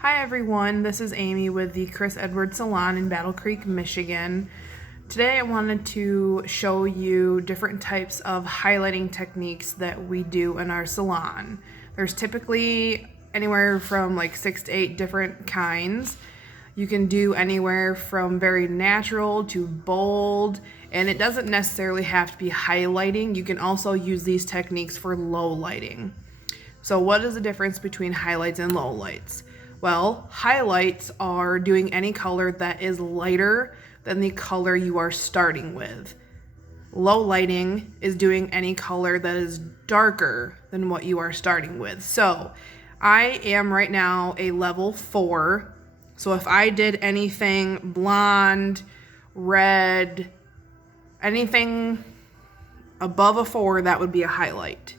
Hi everyone, this is Amy with the Chris Edwards Salon in Battle Creek, Michigan. Today I wanted to show you different types of highlighting techniques that we do in our salon. There's typically anywhere from like 6 to 8 different kinds. You can do anywhere from very natural to bold, and it doesn't necessarily have to be highlighting. You can also use these techniques for low lighting. So what is the difference between highlights and lowlights? Well, highlights are doing any color that is lighter than the color you are starting with. Low lighting is doing any color that is darker than what you are starting with. So I am right now a level 4. So if I did anything blonde, red, anything above a 4, that would be a highlight.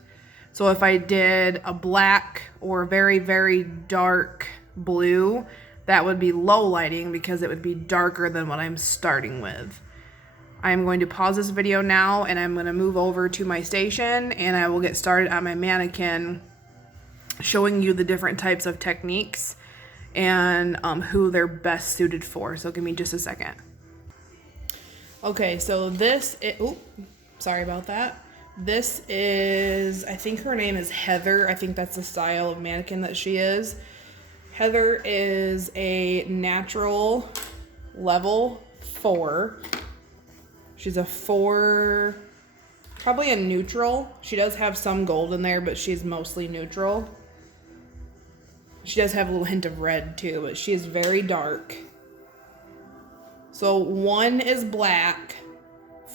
So if I did a black or very, very dark blue, that would be low lighting because it would be darker than what I'm starting with. I'm going to pause this video now and I'm going to move over to my station and I will get started on my mannequin showing you the different types of techniques and who they're best suited for. So give me just a second. Okay, so sorry about that. This is, I think her name is Heather. I think that's the style of mannequin that she is. Heather is a natural level 4. She's a 4, probably a neutral. She does have some gold in there, but she's mostly neutral. She does have a little hint of red too, but she is very dark. So 1 is black,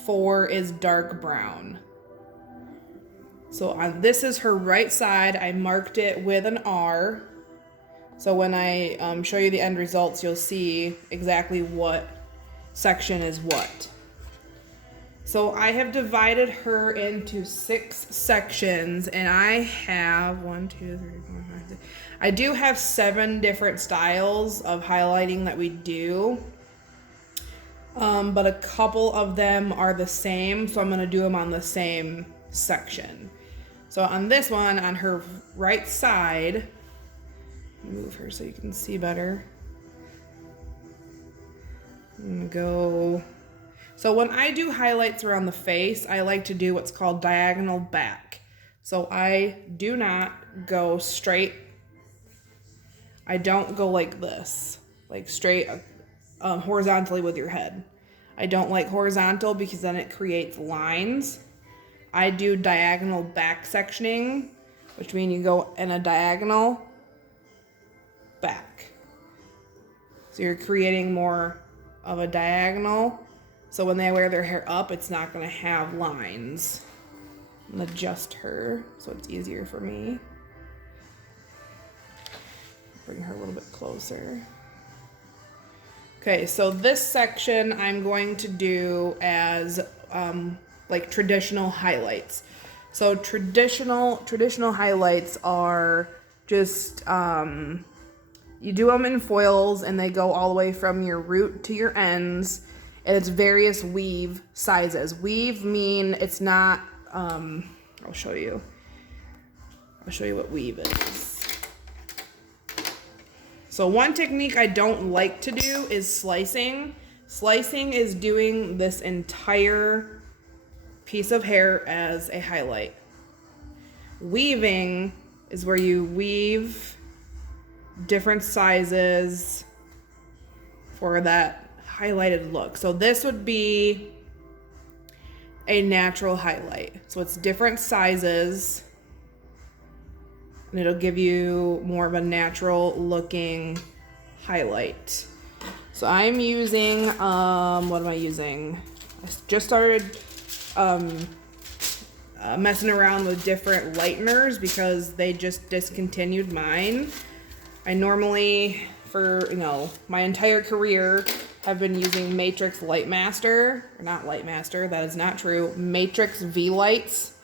4 is dark brown. So this is her right side. I marked it with an R. So when I show you the end results, you'll see exactly what section is what. So I have divided her into 6 sections, and I have 1, 2, 3, 4, 5, 6. I do have 7 different styles of highlighting that we do. But a couple of them are the same, so I'm going to do them on the same section. So on this one, on her right side, move her so you can see better. I'm gonna go. So when I do highlights around the face, I like to do what's called diagonal back. So I do not go straight. I don't go like this, like straight horizontally with your head. I don't like horizontal because then it creates lines. I do diagonal back sectioning, which means you go in a diagonal back. So you're creating more of a diagonal. So when they wear their hair up, it's not going to have lines. I'm going to adjust her so it's easier for me. Bring her a little bit closer. Okay, so this section I'm going to do as like traditional highlights. So traditional highlights are just you do them in foils and they go all the way from your root to your ends, and it's various weave sizes. Weave mean it's not I'll show you what weave is. So one technique I don't like to do is slicing. Slicing is doing this entire piece of hair as a highlight. Weaving is where you weave different sizes for that highlighted look. So this would be a natural highlight. So it's different sizes and it'll give you more of a natural looking highlight. So I'm using, what am I using? I just started messing around with different lighteners because they just discontinued mine. I normally, for my entire career, have been using Matrix Lightmaster, or not Lightmaster, that is not true, Matrix V-Lights,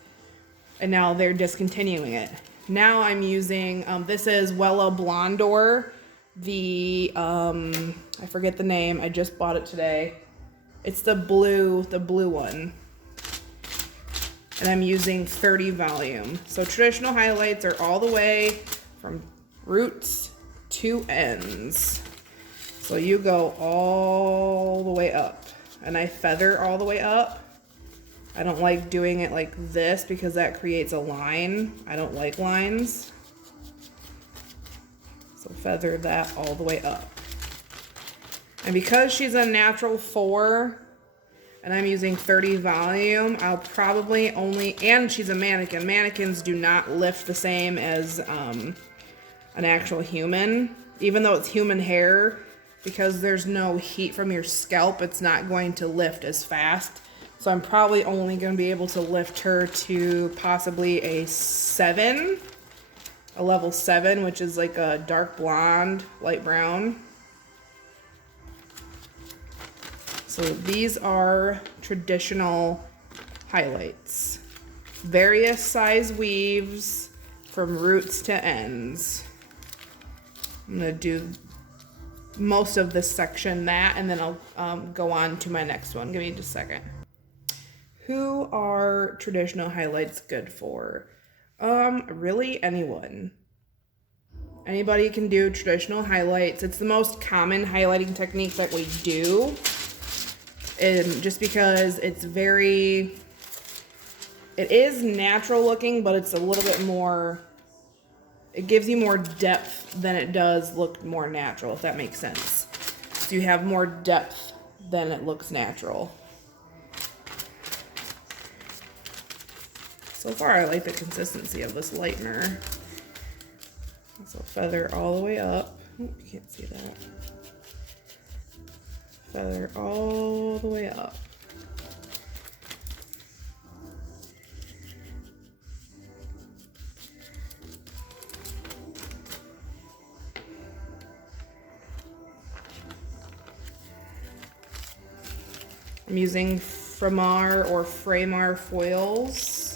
and now they're discontinuing it. Now I'm using, this is Wella Blondor, the, I forget the name, I just bought it today. It's the blue one. And I'm using 30 volume. So traditional highlights are all the way from roots two ends. So you go all the way up, and I feather all the way up. I don't like doing it like this because that creates a line. I don't like lines. So feather that all the way up. And because she's a natural 4 and I'm using 30 volume, I'll probably only, and she's a mannequin. Mannequins do not lift the same as an actual human. Even though it's human hair, because there's no heat from your scalp, it's not going to lift as fast. So I'm probably only going to be able to lift her to possibly a 7, a level 7, which is like a dark blonde, light brown. So these are traditional highlights. Various size weaves from roots to ends. I'm going to do most of this section and then I'll go on to my next one. Give me just a second. Who are traditional highlights good for? Really anyone. Anybody can do traditional highlights. It's the most common highlighting technique that we do. Just because it is natural looking, but it's a little bit more, it gives you more depth than it does look more natural, if that makes sense. So you have more depth than it looks natural. So far, I like the consistency of this lightener. So feather all the way up. Oh, you can't see that. Feather all the way up. I'm using Framar or Framar foils.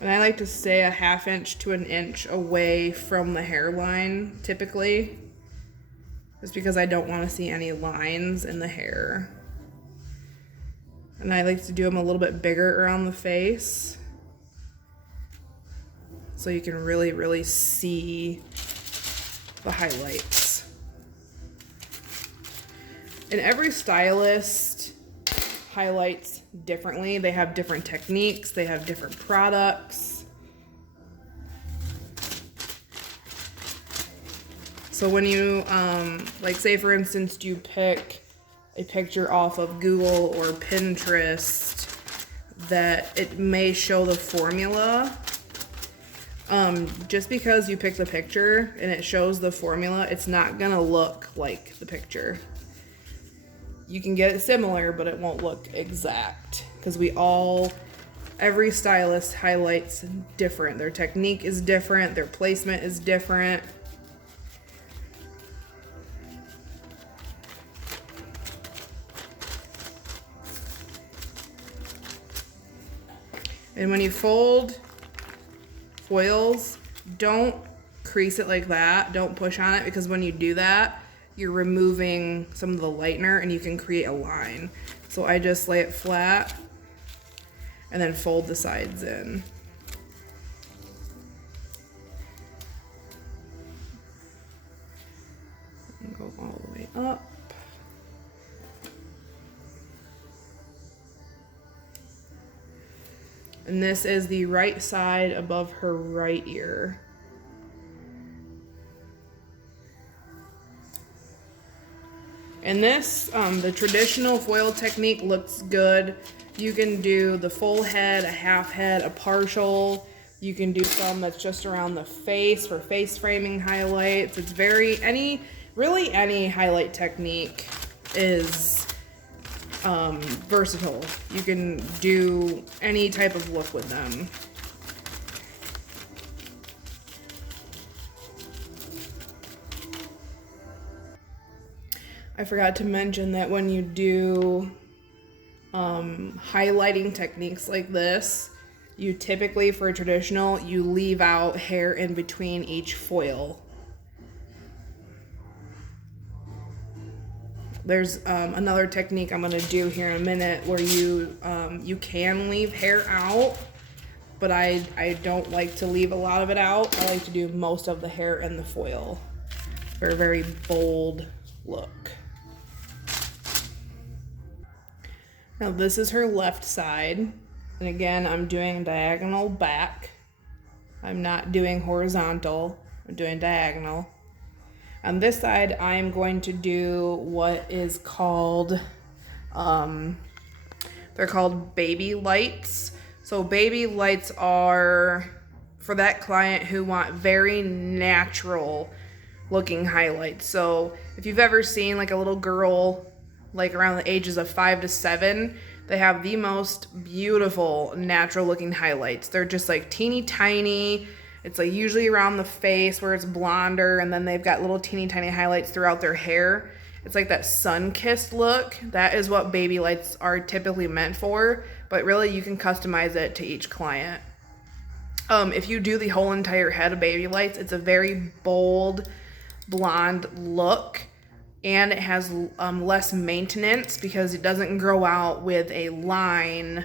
And I like to stay a 1/2 inch to 1 inch away from the hairline, typically. Just because I don't want to see any lines in the hair. And I like to do them a little bit bigger around the face. So you can really, really see the highlights. And every stylist highlights differently. They have different techniques, they have different products. So when you, like say for instance, you pick a picture off of Google or Pinterest that it may show the formula. Just because you pick the picture and it shows the formula, it's not gonna look like the picture. You can get it similar, but it won't look exact because every stylist highlights different. Their technique is different, their placement is different. And when you fold foils, don't crease it like that. Don't push on it, because when you do that, you're removing some of the lightener and you can create a line. So I just lay it flat and then fold the sides in. And go all the way up. And this is the right side above her right ear. And this, the traditional foil technique looks good. You can do the full head, a half head, a partial. You can do some that's just around the face for face framing highlights. It's really any highlight technique is versatile. You can do any type of look with them. I forgot to mention that when you do highlighting techniques like this, you typically, for a traditional, you leave out hair in between each foil. There's another technique I'm gonna do here in a minute where you can leave hair out, but I don't like to leave a lot of it out. I like to do most of the hair in the foil for a very bold look. Now this is her left side, and again I'm doing diagonal back. I'm not doing horizontal, I'm doing diagonal. On this side I'm going to do what is called, they're called baby lights. So baby lights are for that client who want very natural looking highlights. So if you've ever seen like a little girl like around the ages of 5 to 7, they have the most beautiful natural looking highlights. They're just like teeny tiny. It's like usually around the face where it's blonder, and then they've got little teeny tiny highlights throughout their hair. It's like that sun-kissed look. That is what baby lights are typically meant for, but really you can customize it to each client. If you do the whole entire head of baby lights, it's a very bold blonde look, and it has less maintenance because it doesn't grow out with a line,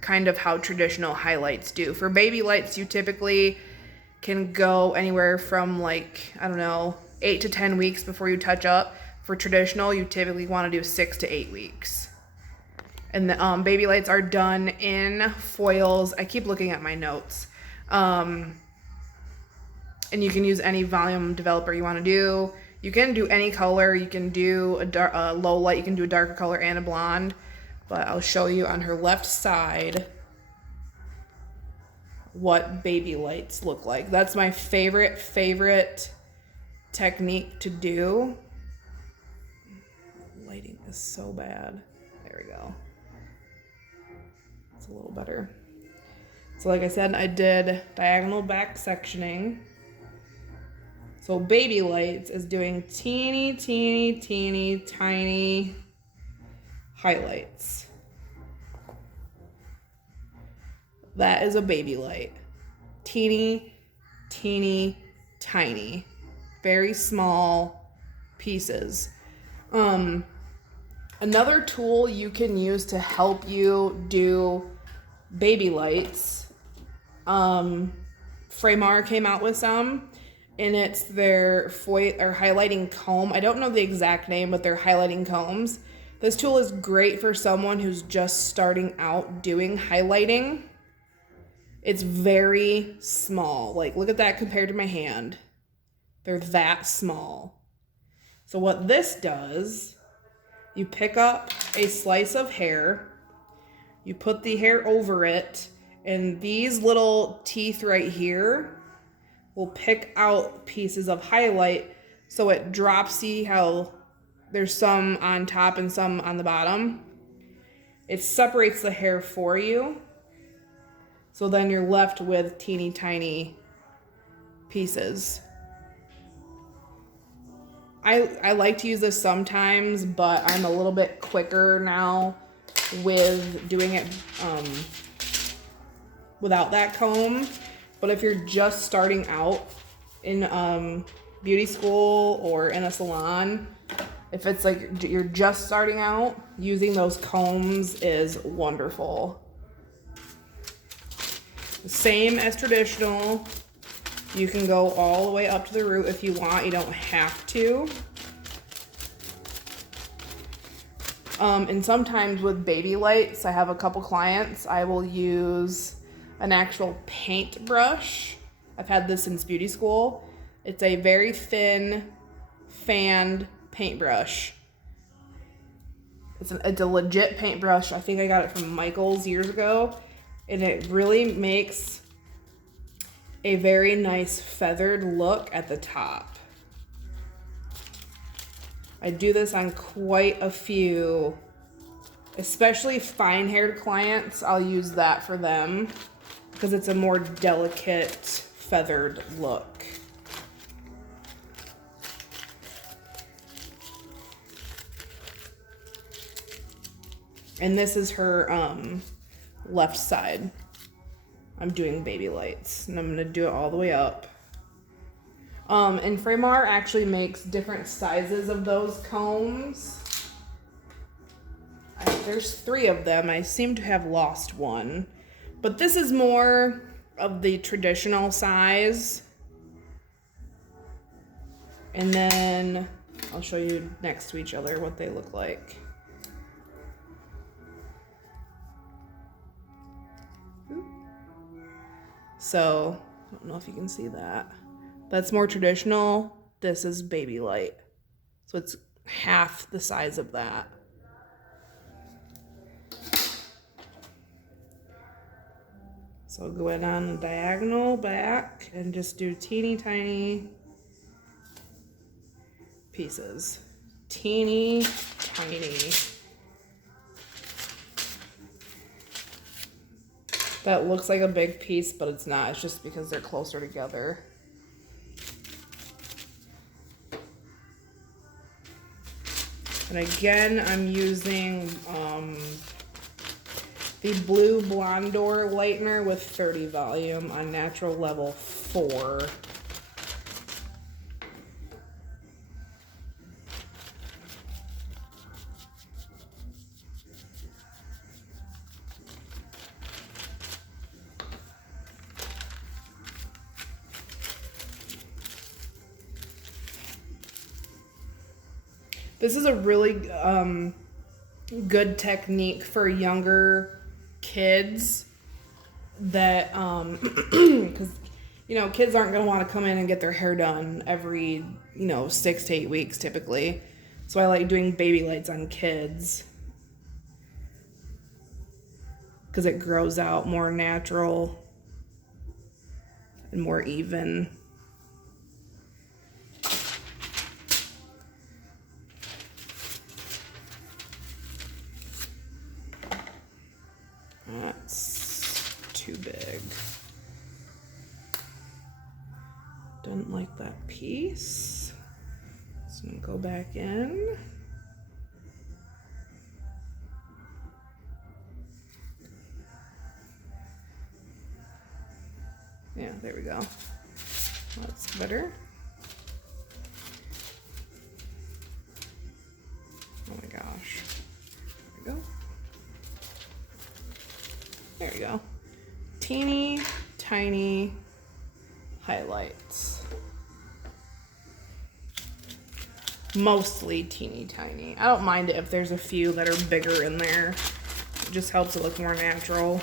kind of how traditional highlights do. For baby lights, you typically can go anywhere from like, I don't know, 8 to 10 weeks before you touch up. For traditional, you typically want to do 6 to 8 weeks. And the baby lights are done in foils. I keep looking at my notes. And you can use any volume developer you want to do. You can do any color. You can do a low light. You can do a darker color and a blonde. But I'll show you on her left side what baby lights look like. That's my favorite technique to do. Lighting is so bad. There we go. It's a little better. So like I said, I did diagonal back sectioning. So baby lights is doing teeny tiny highlights. That is a baby light. Teeny tiny. Very small pieces. Another tool you can use to help you do baby lights, Framar came out with some, and it's their highlighting comb. I don't know the exact name, but they're highlighting combs. This tool is great for someone who's just starting out doing highlighting. It's very small. Like, look at that compared to my hand. They're that small. So what this does, you pick up a slice of hair, you put the hair over it, and these little teeth right here will pick out pieces of highlight so it drops. See how there's some on top and some on the bottom? It separates the hair for you. So then you're left with teeny tiny pieces. I like to use this sometimes, but I'm a little bit quicker now with doing it without that comb. But if you're just starting out in beauty school or in a salon, if it's like you're just starting out, using those combs is wonderful. Same as traditional. You can go all the way up to the root if you want. You don't have to. And sometimes with baby lights, I have a couple clients, I will use an actual paintbrush. I've had this since beauty school. It's a very thin, fanned paintbrush. It's a legit paintbrush. I think I got it from Michael's years ago. And it really makes a very nice feathered look at the top. I do this on quite a few, especially fine-haired clients. I'll use that for them because it's a more delicate feathered look. And this is her left side. I'm doing baby lights, and I'm gonna do it all the way up. And Framar actually makes different sizes of those combs. there's 3 of them. I seem to have lost one. But this is more of the traditional size. And then I'll show you next to each other what they look like. So, I don't know if you can see that. That's more traditional. This is Baby-light. So it's half the size of that. So go in on the diagonal back and just do teeny tiny pieces. Teeny tiny. That looks like a big piece, but it's not. It's just because they're closer together. And again, I'm using the blue Blondor lightener with 30 volume on natural level 4. This is a really good technique for younger kids that, because, you know, kids aren't going to want to come in and get their hair done every, 6 to 8 weeks typically. So I like doing Baby-lights on kids because it grows out more natural and more even. That's too big. Didn't like that piece. So I'm gonna go back in. Yeah, there we go. That's better. Oh my gosh. There we go. There you go. Teeny tiny highlights. Mostly teeny tiny. I don't mind it if there's a few that are bigger in there. It just helps it look more natural.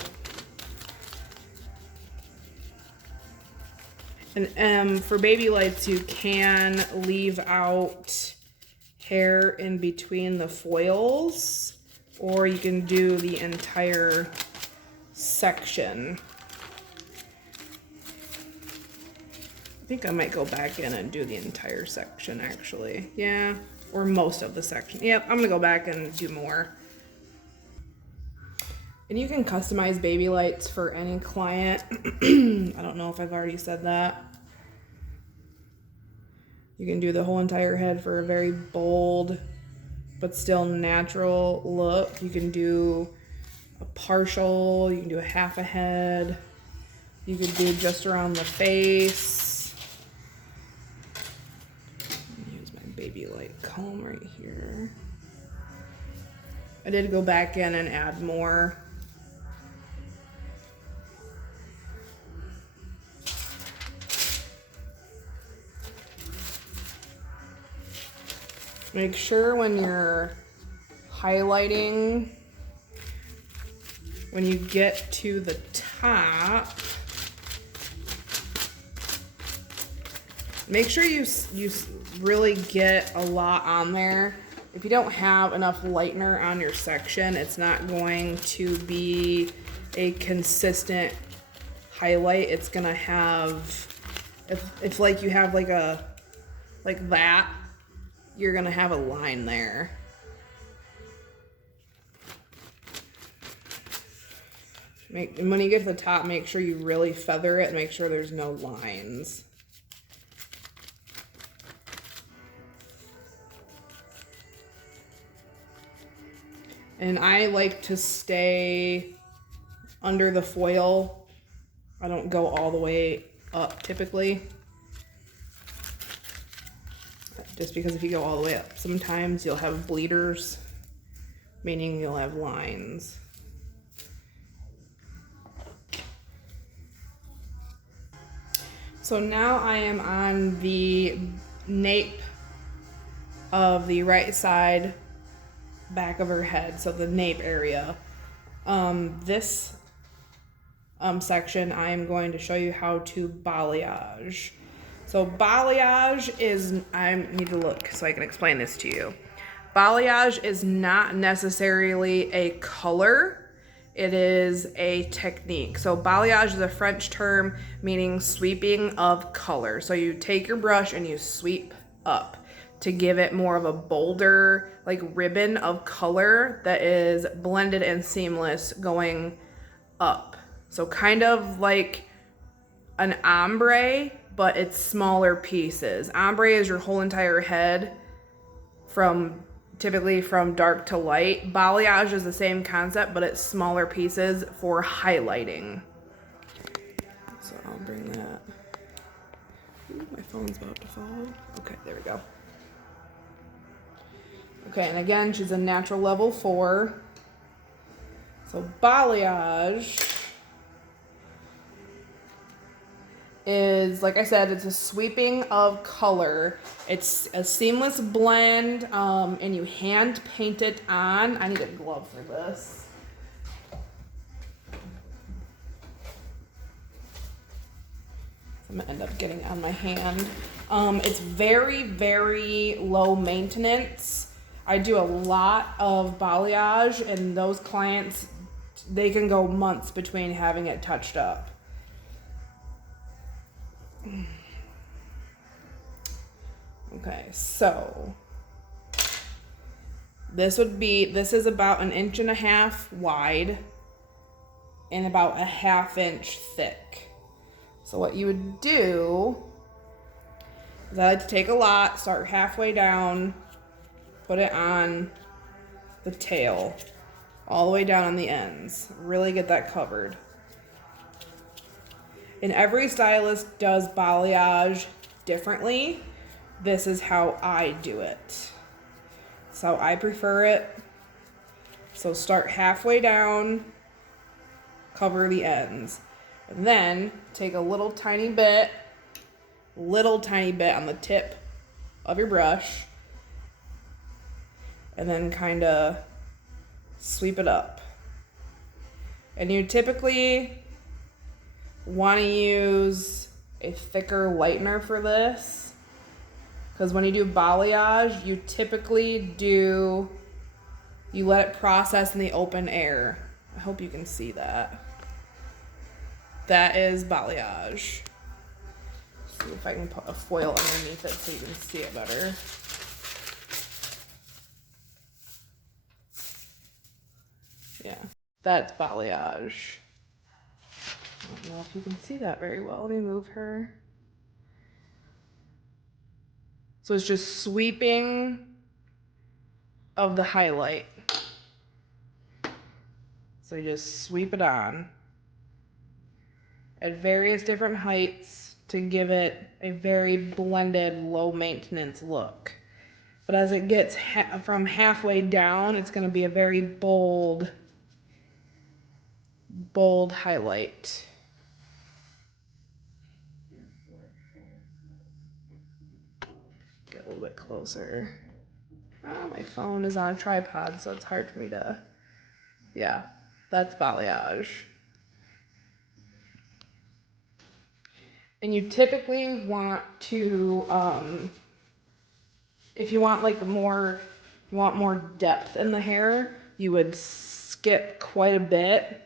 And for Baby-lights, you can leave out hair in between the foils, or you can do the entire section. I think I might go back in and do the entire section actually. Yeah, or most of the section. Yep, I'm gonna go back and do more. And you can customize Baby-lights for any client. I don't know if I've already said that. You can do the whole entire head for a very bold but still natural look. You can do a partial, you can do a half a head, you could do just around the face. Use my Baby-light comb right here. I did go back in and add more. Make sure when you're highlighting, when you get to the top, make sure you really get a lot on there. If you don't have enough lightener on your section, it's not going to be a consistent highlight. It's gonna have, if like you have like that, you're gonna have a line there. When you get to the top, make sure you really feather it and make sure there's no lines. And I like to stay under the foil. I don't go all the way up typically. Just because if you go all the way up, sometimes you'll have bleeders meaning you'll have lines. So now I am on the nape of the right side back of her head, so the nape area. This section I am going to show you how to balayage. So balayage is, I need to look so I can explain this to you. Balayage is not necessarily a color. It is a technique. So balayage is a French term meaning sweeping of color. So you take your brush and you sweep up to give it more of a bolder, like ribbon of color that is blended and seamless going up. So kind of like an ombre, but it's smaller pieces. Ombre is your whole entire head typically from dark to light. Balayage is the same concept, but it's smaller pieces for highlighting. So I'll bring that. Ooh, my phone's about to fall. Okay, there we go. Okay, and again, she's a natural level 4. So balayage is, like I said, it's a sweeping of color. It's a seamless blend, and you hand paint it on. I need a glove for this. I'm gonna end up getting on my hand. It's very, very low maintenance. I do a lot of balayage, and those clients, they can go months between having it touched up. Okay, so this is about 1.5 inches wide and about 1/2 inch thick. So what you would do is I like to take a lot, start halfway down, put it on the tail, all the way down on the ends. Really get that covered. And every stylist does balayage differently. This is how I do it. So I prefer it. So start halfway down, cover the ends. And then take a little tiny bit on the tip of your brush, and then kind of sweep it up. And you typically want to use a thicker lightener for this, because when you do balayage, you typically you let it process in the open air. I hope you can see that. That is balayage. See if I can put a foil underneath it so you can see it better. Yeah, that's balayage. I don't know if you can see that very well. Let me move her. So it's just sweeping of the highlight. So you just sweep it on at various different heights to give it a very blended, low maintenance look. But as it gets from halfway down, it's going to be a very bold highlight. Get a little bit closer. Oh, my phone is on a tripod, so it's hard for me to, yeah, that's balayage. And you typically want to, if you want more depth in the hair, you would skip quite a bit.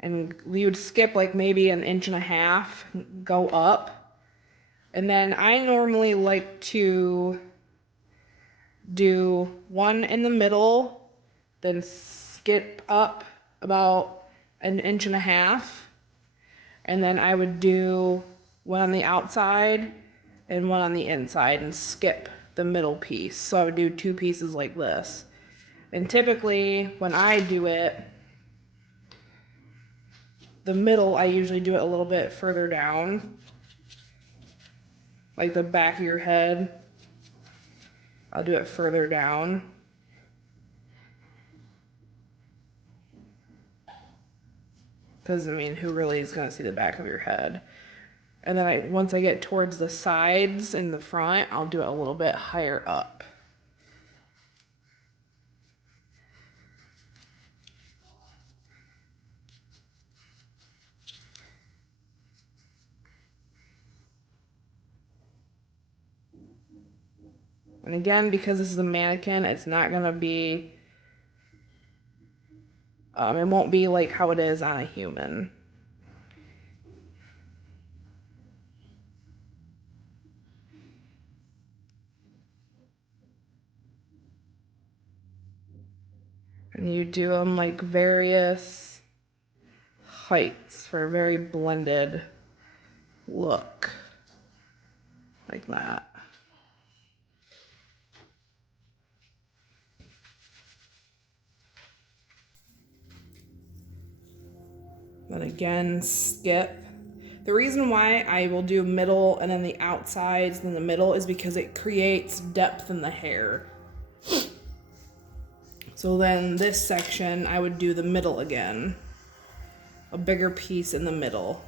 And you would skip like maybe 1.5 inches, go up. And then I normally like to do one in the middle, then skip up about 1.5 inches. And then I would do one on the outside and one on the inside and skip the middle piece. So I would do 2 pieces like this. And typically when I do it, the middle, I usually do it a little bit further down, like the back of your head. I'll do it further down. because I mean, who really is going to see the back of your head? And then once I get towards the sides and the front, I'll do it a little bit higher up. And again, because this is a mannequin, it's not going to be, it won't be like how it is on a human. And you do them like various heights for a very blended look. Like that. Then again, skip. The reason why I will do middle and then the outsides and then the middle is because it creates depth in the hair. So then this section, I would do the middle again. A bigger piece in the middle.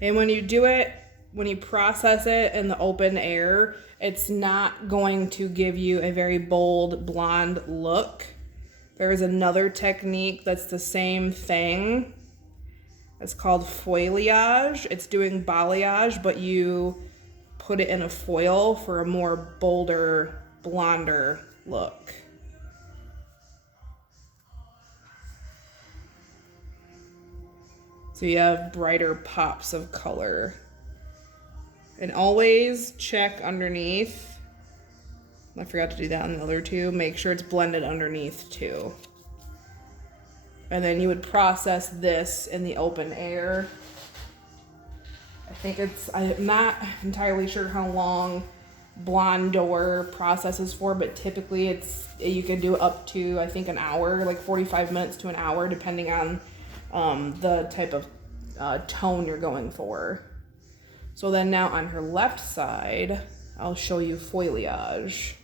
And when you do it, when you process it in the open air, it's not going to give you a very bold blonde look. There is another technique that's the same thing. It's called Foil-ayage. It's doing balayage, but you put it in a foil for a more bolder, blonder look. So you have brighter pops of color. And always check underneath. I forgot to do that on the other two. Make sure it's blended underneath too. And then you would process this in the open air. I'm not entirely sure how long Blondoor processes for, but typically you can do up to, I think, an hour, like 45 minutes to an hour, depending on the type of tone you're going for. So then now on her left side, I'll show you Foliage.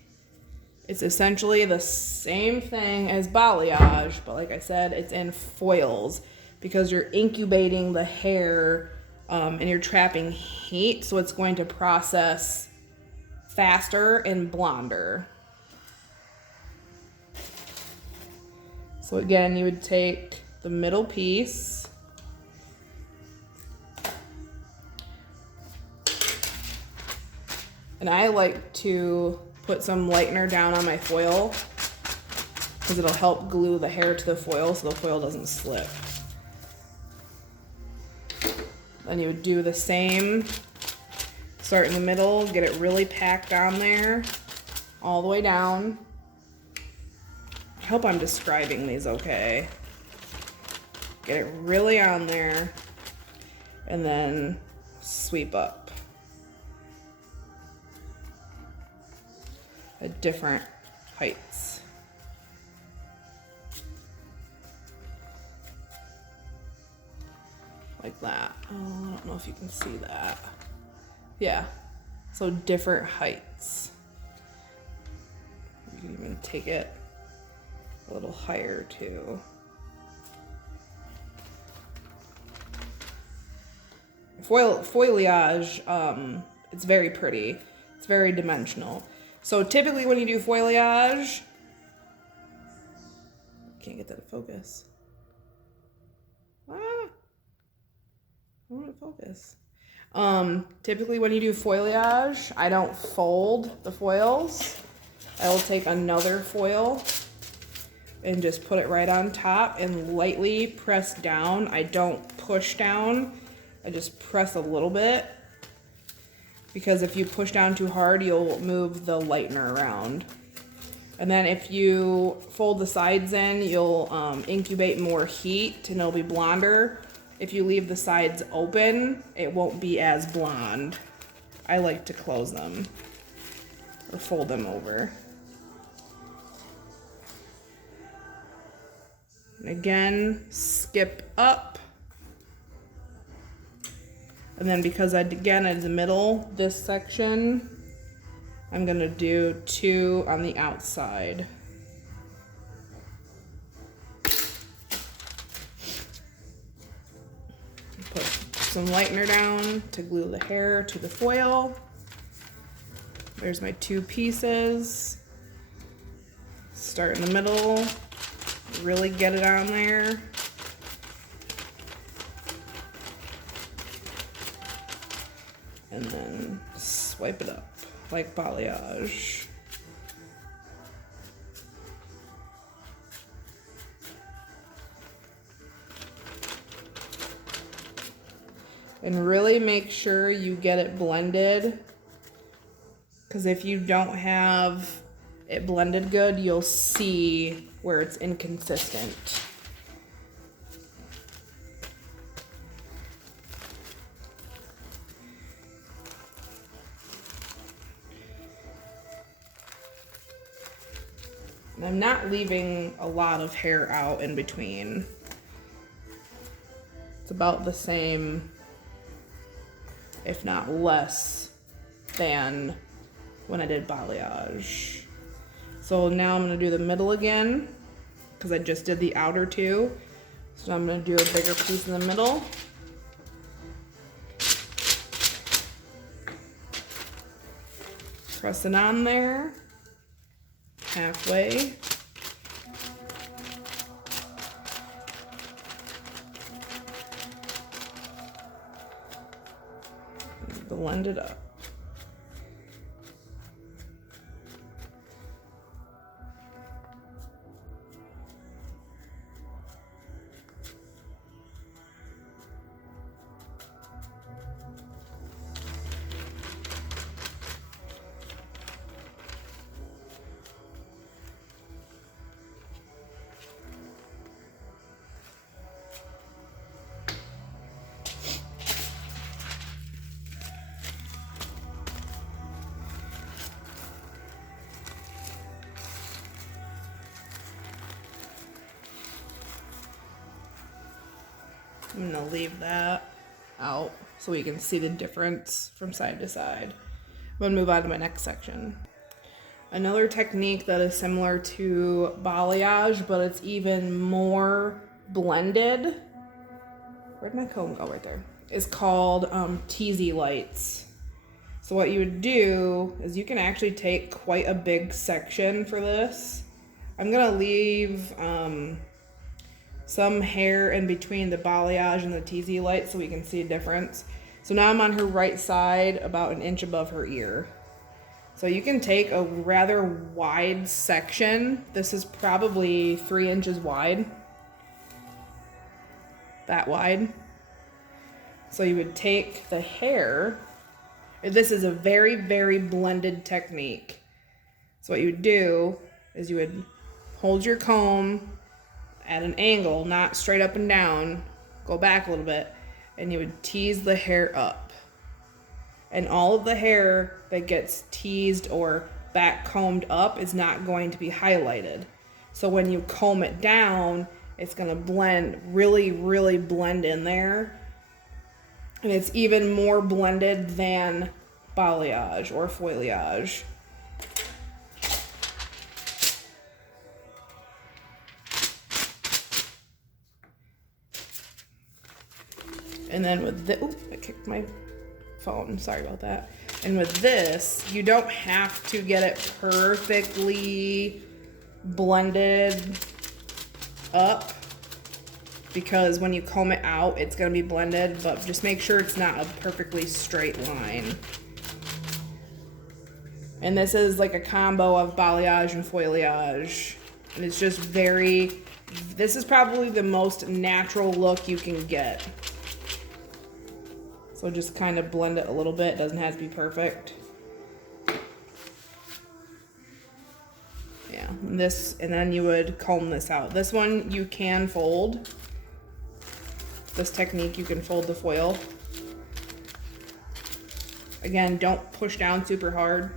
It's essentially the same thing as balayage, but like I said, it's in foils because you're incubating the hair and you're trapping heat, so it's going to process faster and blonder. So again, you would take the middle piece, and I like to put some lightener down on my foil because it'll help glue the hair to the foil so the foil doesn't slip. Then you would do the same, start in the middle, get it really packed on there, all the way down. I hope I'm describing these okay. Get it really on there, and then sweep up at different heights. Like that. Oh, I don't know if you can see that. Yeah, so different heights. You can even take it a little higher too. Foliage, it's very pretty. It's very dimensional. So typically when you do foliage, can't get that to focus. I want to focus. Typically when you do foliage, I don't fold the foils. I will take another foil and just put it right on top and lightly press down. I don't push down. I just press a little bit, because if you push down too hard, you'll move the lightener around. And then if you fold the sides in, you'll incubate more heat and it'll be blonder. If you leave the sides open, it won't be as blonde. I like to close them or fold them over. And again, skip up. And then because again, it's the middle, this section, I'm gonna do 2 on the outside. Put some lightener down to glue the hair to the foil. There's my 2 pieces. Start in the middle, really get it on there. And then swipe it up like balayage. And really make sure you get it blended, because if you don't have it blended good, you'll see where it's inconsistent. And I'm not leaving a lot of hair out in between. It's about the same, if not less, than when I did balayage. So now I'm gonna do the middle again, because I just did the outer 2. So I'm gonna do a bigger piece in the middle. Press it on there, halfway. Blend it up. I'm gonna leave that out so we can see the difference from side to side. I'm gonna move on to my next section. Another technique that is similar to balayage, but it's even more blended. Where'd my comb go? Right there. Is called Teasy-lights. So what you would do is you can actually take quite a big section for this. I'm gonna leave some hair in between the balayage and the Teasy-light so we can see a difference. So now I'm on her right side, about 1 inch above her ear. So you can take a rather wide section. This is probably 3 inches wide. That wide. So you would take the hair. This is a very, very blended technique. So what you would do is you would hold your comb at an angle, not straight up and down, go back a little bit, and you would tease the hair up. And all of the hair that gets teased or back combed up is not going to be highlighted. So when you comb it down, it's gonna blend, really, really blend in there. And it's even more blended than balayage or foliage. And then with the, oop, I kicked my phone, sorry about that. And with this, you don't have to get it perfectly blended up, because when you comb it out, it's gonna be blended, but just make sure it's not a perfectly straight line. And this is like a combo of balayage and foliage. And it's just very, this is probably the most natural look you can get. So just kind of blend it a little bit. It doesn't have to be perfect. Yeah, and then you would comb this out. This one you can fold. This technique, you can fold the foil. Again, don't push down super hard.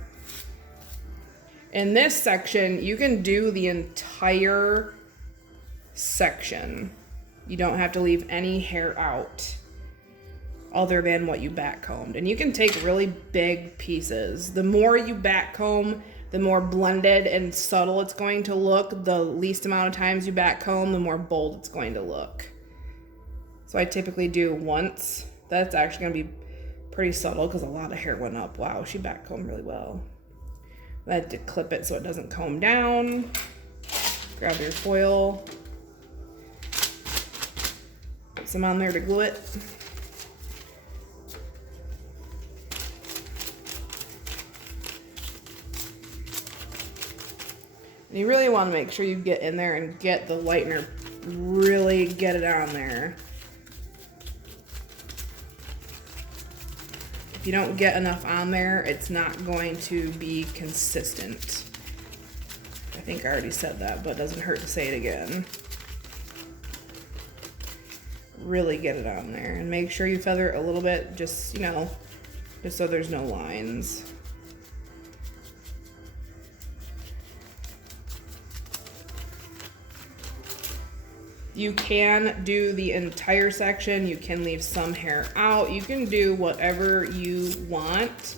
In this section, you can do the entire section. You don't have to leave any hair out other than what you backcombed. And you can take really big pieces. The more you backcomb, the more blended and subtle it's going to look. The least amount of times you backcomb, the more bold it's going to look. So I typically do once. That's actually gonna be pretty subtle because a lot of hair went up. Wow, she backcombed really well. I had to clip it so it doesn't comb down. Grab your foil. Put some on there to glue it. And you really want to make sure you get in there and get the lightener, really get it on there. If you don't get enough on there, it's not going to be consistent. I think I already said that, but it doesn't hurt to say it again. Really get it on there and make sure you feather it a little bit, just, you know, just so there's no lines. You can do the entire section. You can leave some hair out. You can do whatever you want.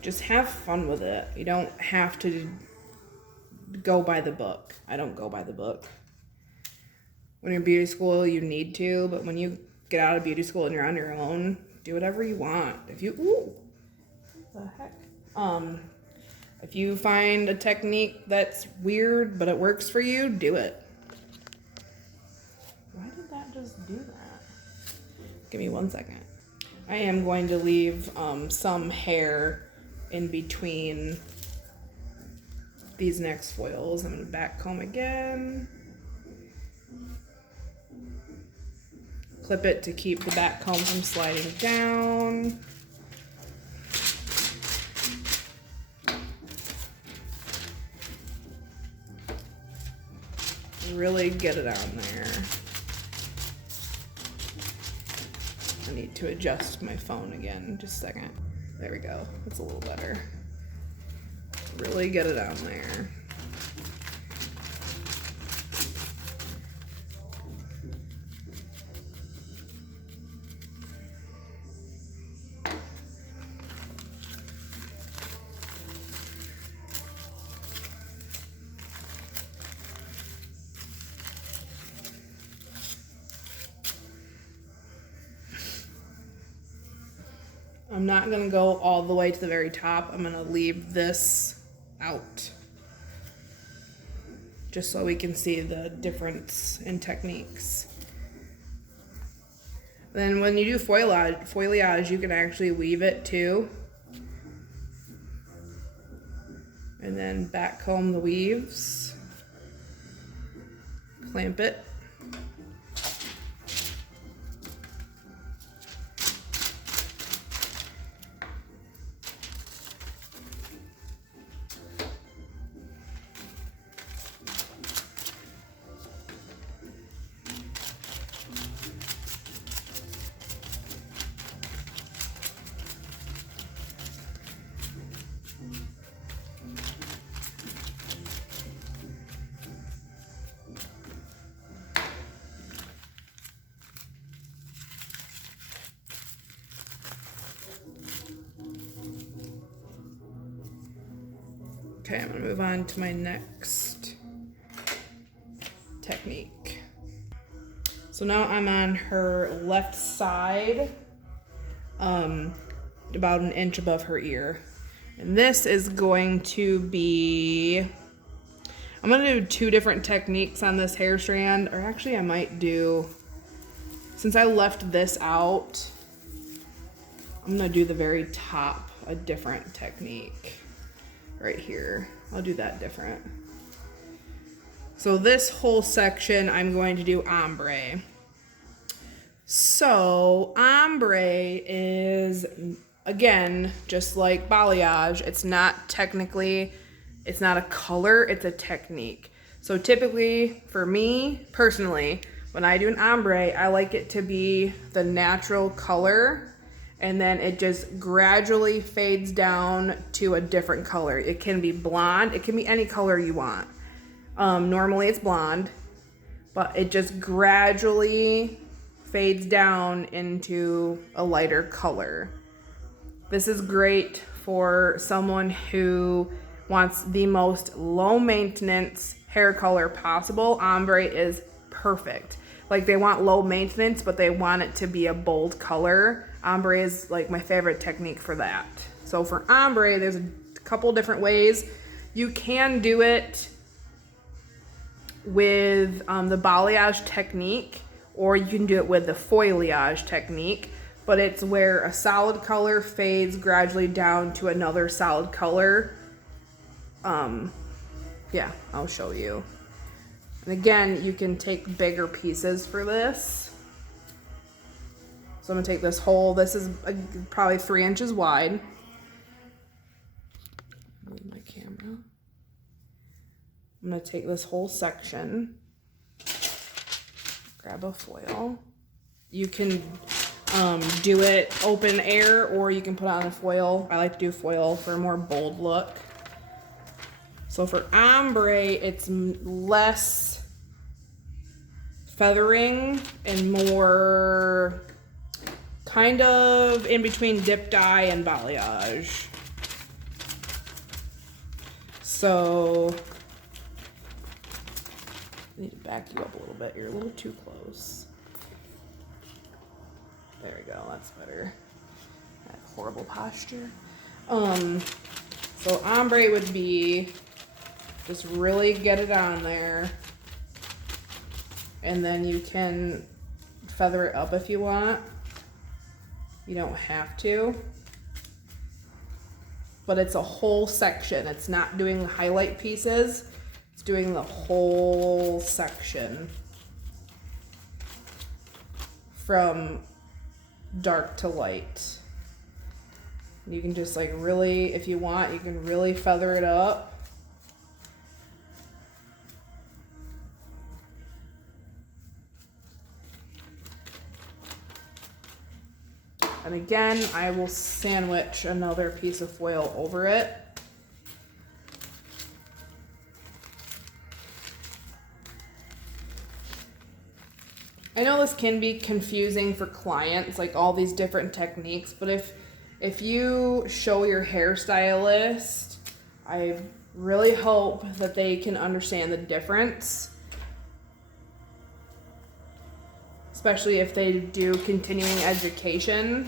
Just have fun with it. You don't have to go by the book. I don't go by the book. When you're in beauty school, you need to, but when you get out of beauty school and you're on your own, do whatever you want. If you, ooh, what the heck? If you find a technique that's weird, but it works for you, do it. Why did that just do that? Give me 1 second. I am going to leave some hair in between these next foils. I'm gonna back comb again. Clip it to keep the back comb from sliding down. Really get it on there. I need to adjust my phone again, just a second. There we go, that's a little better. Really get it on there. I'm not gonna go all the way to the very top. I'm gonna leave this out just so we can see the difference in techniques. Then when you do foliage, you can actually weave it too. And then back comb the weaves, clamp it. Okay, I'm gonna move on to my next technique. So now I'm on her left side, about an inch above her ear. And this is going to be, I'm gonna do 2 different techniques on this hair strand, or actually I might do, since I left this out, I'm gonna do the very top, a different technique. Right here. I'll do that different. So this whole section I'm going to do ombre. So ombre is, again, just like balayage, it's not a color, it's a technique. So typically for me personally, when I do an ombre, I like it to be the natural color and then it just gradually fades down to a different color. It can be blonde, it can be any color you want. Normally it's blonde, but it just gradually fades down into a lighter color. This is great for someone who wants the most low maintenance hair color possible. Ombre is perfect. Like, they want low maintenance, but they want it to be a bold color. Ombre is like my favorite technique for that. So for ombre, there's a couple different ways. You can do it with the balayage technique, or you can do it with the Foil-ayage technique, but it's where a solid color fades gradually down to another solid color. Yeah, I'll show you. And again, you can take bigger pieces for this. So I'm gonna take this whole, this is probably 3 inches wide. Move my camera. I'm gonna take this whole section, grab a foil. You can do it open air, or you can put on a foil. I like to do foil for a more bold look. So for ombre, it's less feathering and more kind of in between dip dye and balayage. So I need to back you up a little bit. You're a little too close. There we go, that's better. That horrible posture. So ombre would be just really get it on there, and then you can feather it up if you want. You don't have to, but it's a whole section. It's not doing highlight pieces, it's doing the whole section from dark to light. You can just like really, if you want, you can really feather it up. And again, I will sandwich another piece of foil over it. I know this can be confusing for clients, like all these different techniques, but if you show your hairstylist, I really hope that they can understand the difference. Especially if they do continuing education.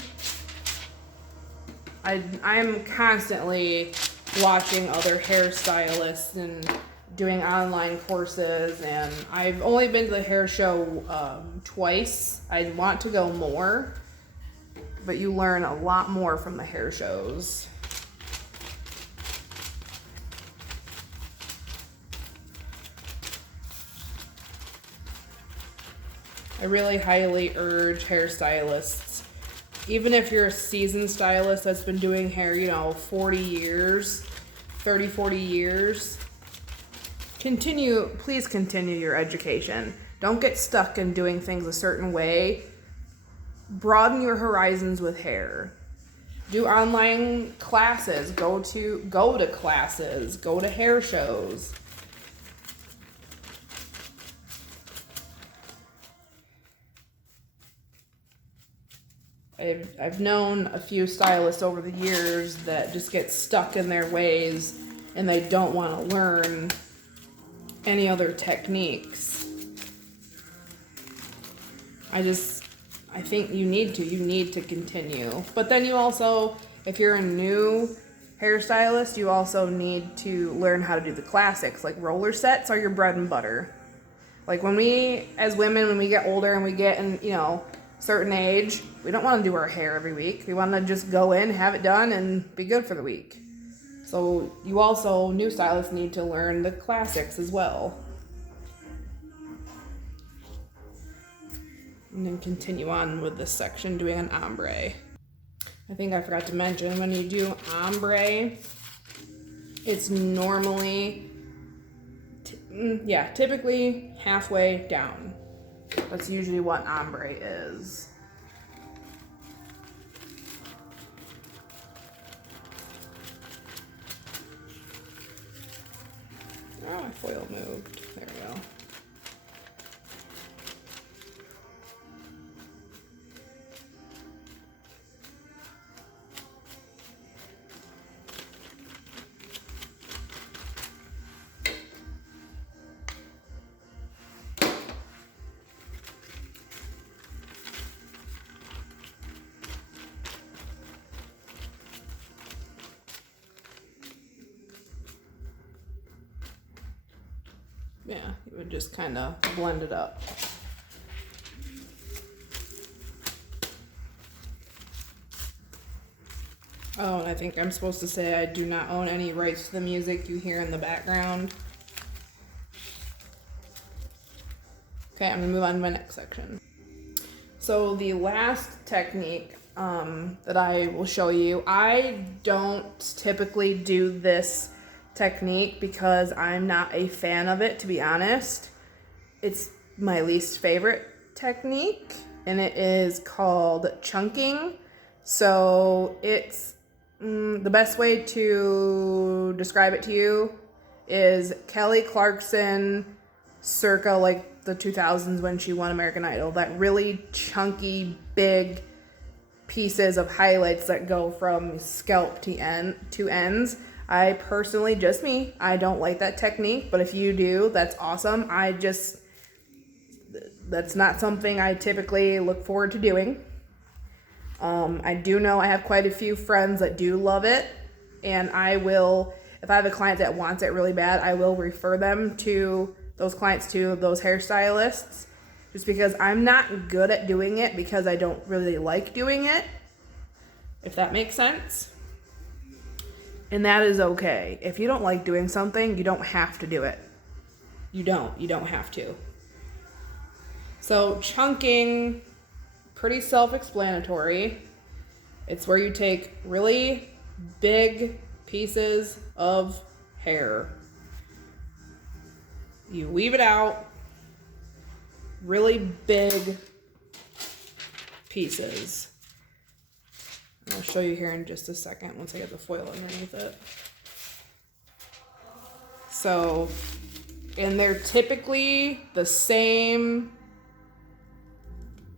I'm constantly watching other hairstylists and doing online courses, and I've only been to the hair show twice. I want to go more, but you learn a lot more from the hair shows. I really highly urge hairstylists, even if you're a seasoned stylist that's been doing hair, 40 years, 30, 40 years, please continue your education. Don't get stuck in doing things a certain way. Broaden your horizons with hair. Do online classes, go to classes, go to hair shows. I've known a few stylists over the years that just get stuck in their ways and they don't want to learn any other techniques. I think you need to continue. But then you also, if you're a new hairstylist, you also need to learn how to do the classics. Like roller sets are your bread and butter. Like when we, as women, when we get older and we get in, certain age, we don't want to do our hair every week. We want to just go in, have it done, and be good for the week. So you also, new stylists, need to learn the classics as well. And then continue on with this section doing an ombre. I think I forgot to mention, when you do ombre, it's normally, typically halfway down. That's usually what ombre is. Oh, my foil moved. There we go. Yeah, you would just kind of blend it up. Oh, and I think I'm supposed to say I do not own any rights to the music you hear in the background. Okay, I'm gonna move on to my next section. So the last technique that I will show you, I don't typically do this technique because I'm not a fan of it, to be honest. It's my least favorite technique, and it is called chunking. So it's the best way to describe it to you is Kelly Clarkson circa like the 2000s when she won American Idol. That really chunky, big pieces of highlights that go from scalp to ends. I personally, just me, I don't like that technique, but if you do, that's awesome. That's not something I typically look forward to doing. I do know I have quite a few friends that do love it, and I will, if I have a client that wants it really bad, I will refer them to those clients to those hairstylists, just because I'm not good at doing it because I don't really like doing it, if that makes sense. And that is okay. If you don't like doing something, you don't have to do it. You don't have to. So chunking, pretty self-explanatory. It's where you take really big pieces of hair. You weave it out, really big pieces. I'll show you here in just a second once I get the foil underneath it. So, and they're typically the same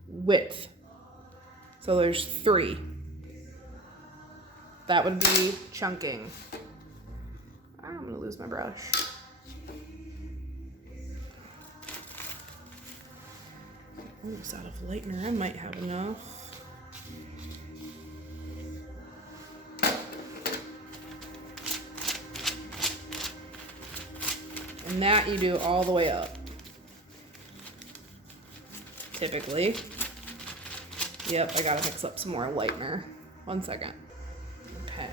width. So there's 3. That would be chunking. I'm gonna lose my brush. Almost out of lightener. I might have enough. And that you do all the way up. Typically. Yep, I gotta mix up some more lightener. 1 second. Okay.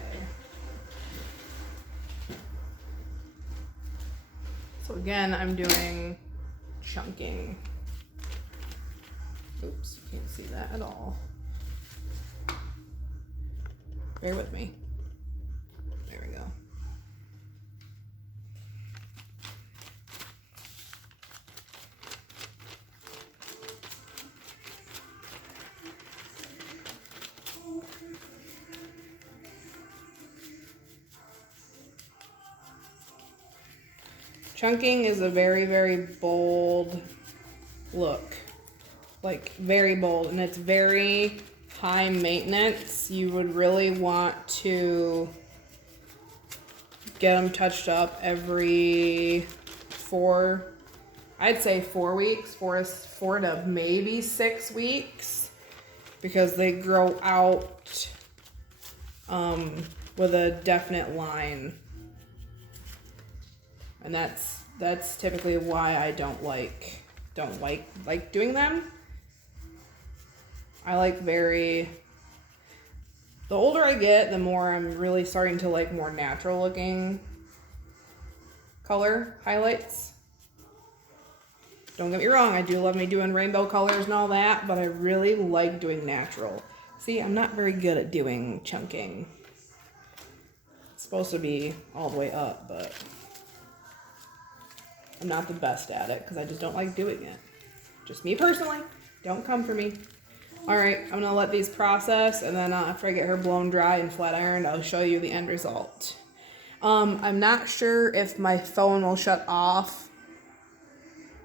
So again, I'm doing chunking. Oops, can't see that at all. Bear with me. There we go. Chunking is a very, very bold look. Like, very bold, and it's very high maintenance. You would really want to get them touched up every 4, I'd say 4 weeks, 4 to maybe 6 weeks, because they grow out with a definite line. And that's typically why I don't like doing them. I like the older I get, the more I'm really starting to like more natural looking color highlights. Don't get me wrong, I do love me doing rainbow colors and all that, but I really like doing natural. See, I'm not very good at doing chunking. It's supposed to be all the way up, but I'm not the best at it because I just don't like doing it. Just me personally. Don't come for me. All right, I'm gonna let these process, and then after I get her blown dry and flat ironed, I'll show you the end result. I'm not sure if my phone will shut off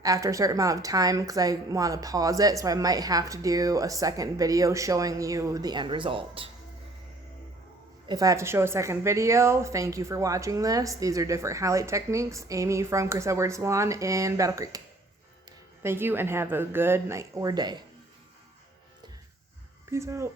after a certain amount of time because I want to pause it, so I might have to do a second video showing you the end result. If I have to show a second video, thank you for watching this. These are different highlight techniques. Amy from Chris Edward Salon in Battle Creek. Thank you and have a good night or day. Peace out.